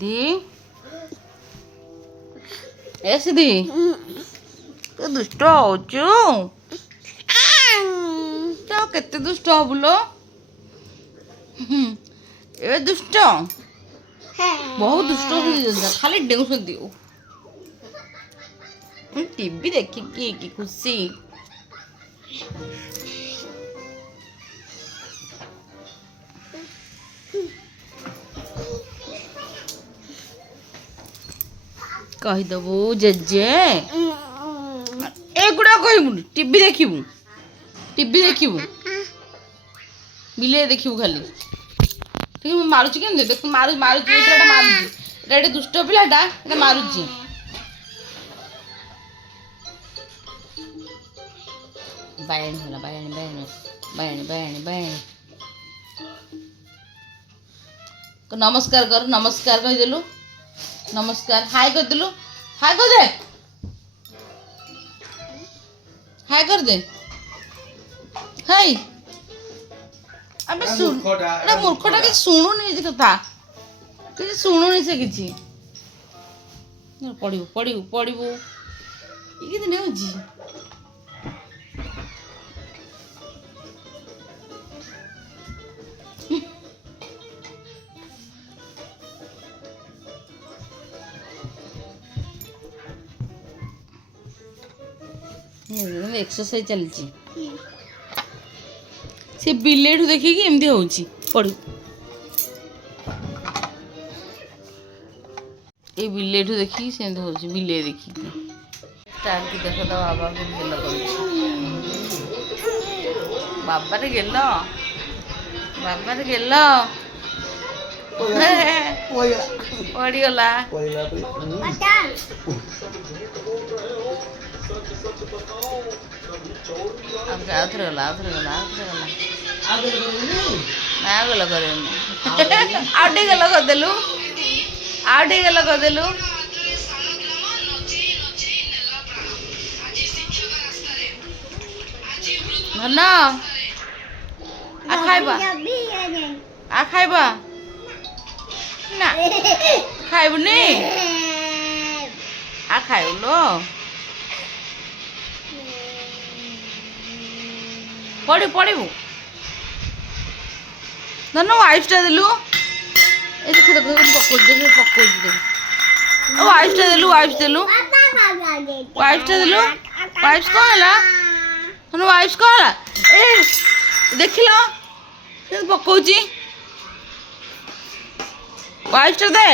दी ऐसे दी तो दुष्ट हो केते दुष्ट हबुलो ए दुष्ट बहुत दुष्ट हो खाली डेउछंती टीवी देखिकी कि खुशी कहीदेबू जेजे एगुड़ा कहबू टीवी देखू बिले देखू खाली ठीक है मारुची के देख मारुची मारुची दुष्ट पिलाटा मारुची बायणी होला बायणी नमस्कार कर नमस्कार कहीदेलु नमस्कार हाय करदेलु हाय कर दे हाय कर दे हाय अबे सुन एटा मूर्खटा कि शुणुनी जे कथा कि शुणुनी से किछि पढ़िबू ई कि दिन होजी एक्सरसाइज चलची से बिलेठू देखिए एमती होची पढ़ू ये बिलेठू देखिए सेमती होची बिले देखिए तार की देखो तो बाबा को गेल बाबा रे गेल पड़ीगला आउथरे गला आउटे गल करदेलु धन आ खाइबा ना खाइबुनी आ खाइबुलो पढ़ू धन वाइफ्टा देलु ए देख पकड़ वाइफ्टा देलु वाइफ्स कौन है धन वाइफ्स कौन है ए देख लो पकौची वाइफ्टा दे